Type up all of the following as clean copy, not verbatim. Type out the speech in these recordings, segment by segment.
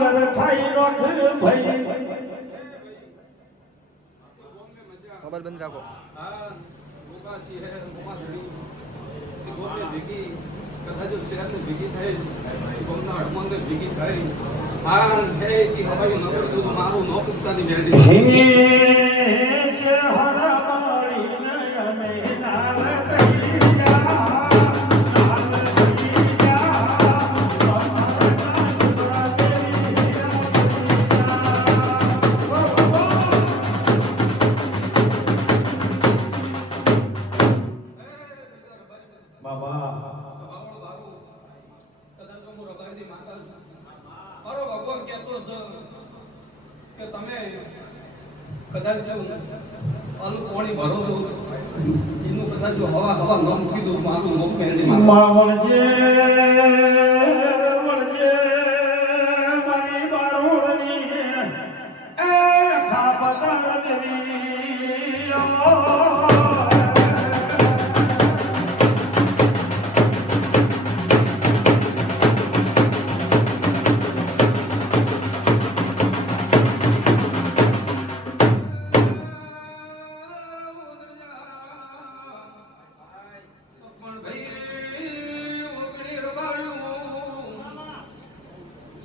ઘર ઠાઈ રોખ ભાઈ મોબાઈલ બંધ રાખો. હા મોકા સી હે મોકા ઘડી કે ગોતે ભેગી કથા જો શહેર ને ભેગી થાય ગોમના હડમંદ ભેગી થાય હા હે કે હવાઈ નગર જો મારું નો કુતાની બેડી હે છે હરમાળી ને અમે નાલ કે તમે કદાચ આનું કોણી ભરોસો એનું કદાચ જો હવા હવા ન મૂકી દો મારું મોક મેંડી વળજે વળજે મારી બારોડની એ ખાપદાર દેવી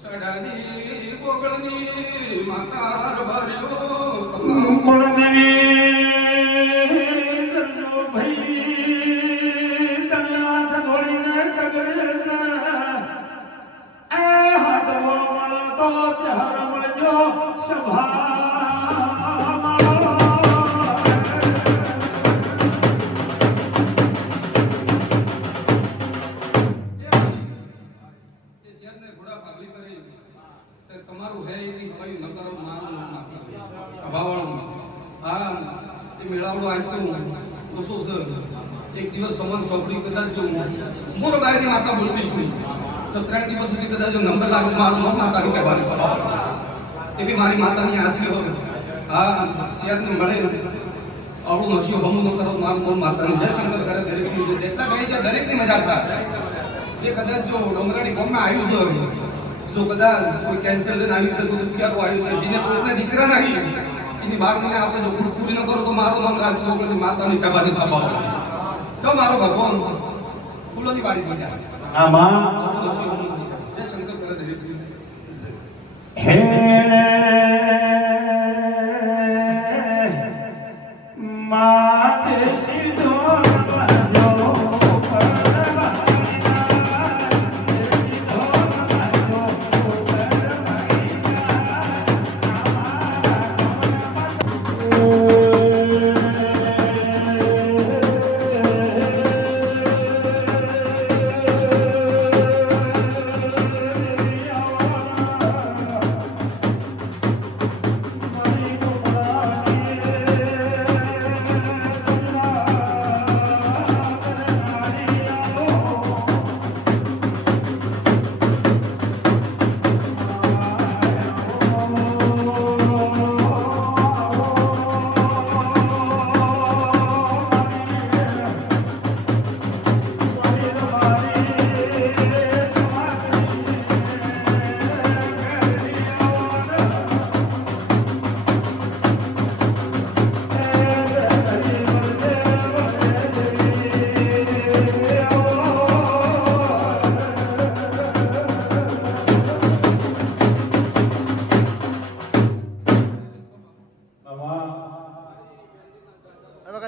સડાની કોગળની માકાર ભર્યો મળદેવી દરજો ભાઈ તને હાથ જોડીને કગરે છે એ હાથ મળતો ચહેર મળજો સભા તમારું હે એની હવાઈ ન કરો મારું અભાવણ હા એ મેળાવડો આવ્યું ઓછો છે એક દિવસ સમન સોંપડી કદાચ જો મોર બાયની માતા બોલતી છું તો 3 દિવસ સુધી કદાચ નંબર લાગે મારું નામ માતાની કહેવાની સ્વભાવ એ બી મારી માતાની આશી હોય હા શેરને મળે આવડું નશીઓ હમું ન કરો મારું નામ માતાની જય શંકર કરે દરેકની જેટલા કહે છે દરેકની મજા થાય જે કદાચ જો ડોંગરાની ગામમાં આવ્યું છે જો કદાચ કોઈ કેન્સર લઈને આવ્યું છે કોઈ દુખિયારો આવ્યું છે જેને કોઈના દીકરા નહીં એની બાર મને આપણે જો પૂરી ન કરો તો મારું નામ રાજુ માતાની કહેવાની સ્વભાવ તો મારો ભગવાન ફૂલોની વાડી થઈ જાય આમાં જય શંકર કરે દરેક હે માતે સીધો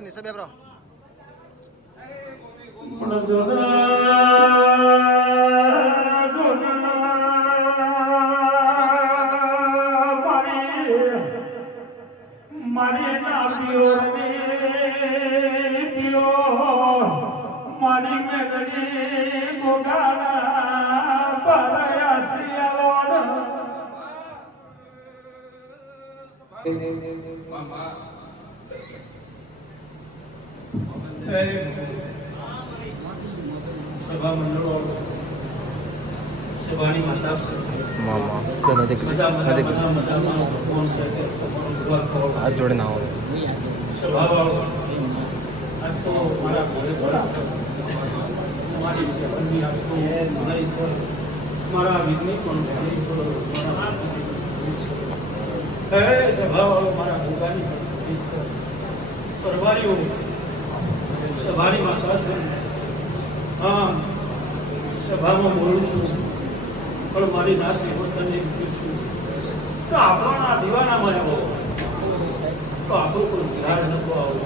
Sabi bro. મારી ના પિયો મારી મેલડી ગોગાના પરયા શિયાલોડ મામા સભા મંડળો સભાની માતા મામા હાથ જોડે ના હોય સભાવાળો આ તો મારા ઘરે મારી આખો મારા વિઘ્ની પણ હે સભાવાળો મારા ભૂગાની પરવારીઓ સભાની માતા છે. હા, સભામાં બોલું છું પણ મારી નાત નિવર્તનને છું તો આપણા દીવાનામાં આવો તો આપણું કોઈ વિચાર નતો આવો.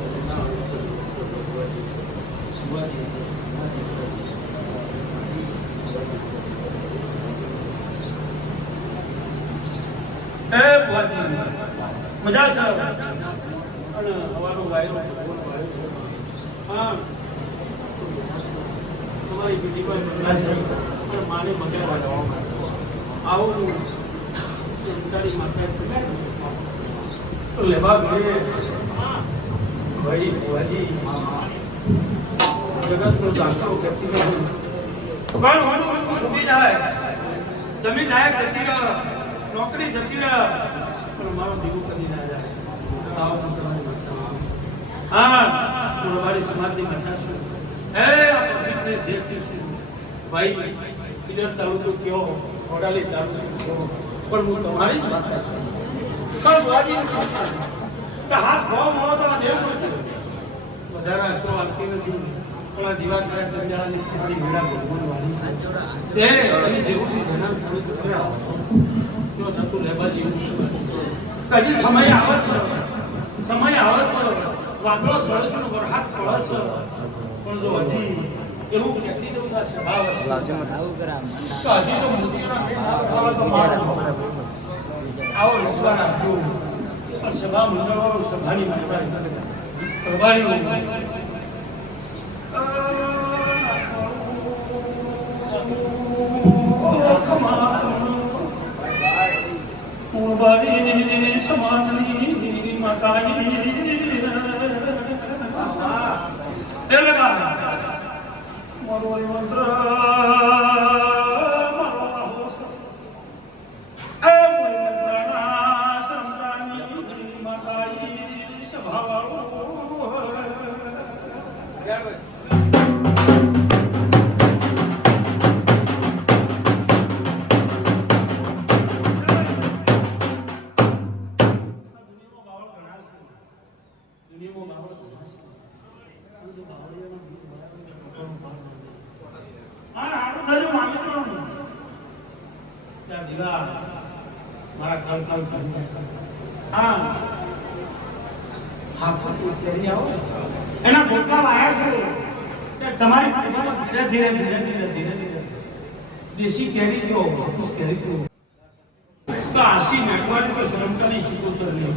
એ ભુવાજી મજા છે અને હવાનો વાયરો હા તમારી પેટી પર મજા છે પણ માને મજા વાળવા આવું સંતાની માતા તો લેવા ગયે ભાઈ ભુવાજી જગતનો દાખલો કરતી રહું પણ હું જમી જાય જમીન લાયક જતી રહ નોકરી જતી રહ પણ મારો દીવું કદી ના જાય. આવો હું તમારી માતા હા હું અમારી સમાજની માતા છું. હે આ પબ્લિકને જે કહીશું ભાઈ ઈડર તાલુકો કયો વડાલી તાલુકો કયો પણ હું તમારી જ માતા છું. પણ ભુવાજીની માતા કે હાથ ભાવ મળો તો આ દેવ નથી વધારે હસો આપતી નથી પણ આ દીવા કરે જંજાળાની તમારી મેળા ભગવાન વાળી છે એની જેવું જન્મ થોડું કરાવો તો થતું લેવા જેવું હજી સમય આવે છે વાદળો સળે છે વરસાદ પડે છે પણ જો હજી એવું વ્યક્તિ જેવું થાય સ્વભાવ હશે તો હજી તો મૂર્તિઓના પ્રેમ આવે તો આવો વિશ્વાસ આપ્યો પણ સભા મંડળવાળો સભાની માતા પ્રભારી ઉભારી સમાજની માતાની મારો મંત્ર એના ગોટલા વાયા છે તમારી ધીરે ધીરે ધીરે ધીરે ધીરે ધીરે દેશી કેરી કયો હાફૂસ કેરી કયો તો આશી નાખવાની કોઈ શ્રમતાની શીખોતર નહીં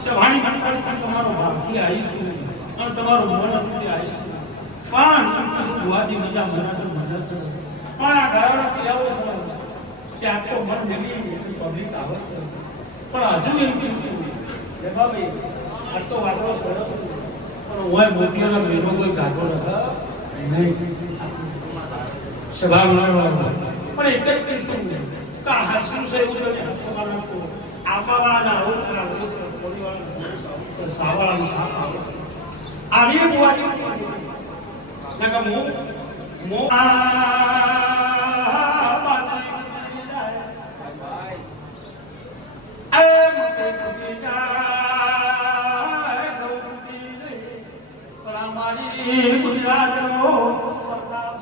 સભાની મનકાળી પણ તમારો ભાવથી આવીશું અને તમારું મન અનુથી આવીશું પણ ભુવાજી મજા છે પણ આ ગાળાથી આવો સમજ ત્યાં તો મન મિલી પબ્લિક આવે છે પણ હજુ એમ કીધું ભાઈ આ તો વાદળો સરસ પણ હું મોતિયાના મેનો કોઈ ગાતો નથી સભા પણ એક જ કહીશું કે આ હાસ્યું છે એવું તમે હસવાના છો આપાવાળાના આવું કરાવું છે સાવાળાનું સાપ આવે આવી બુવાજી મો ગુજરાતનો પ્રતાપ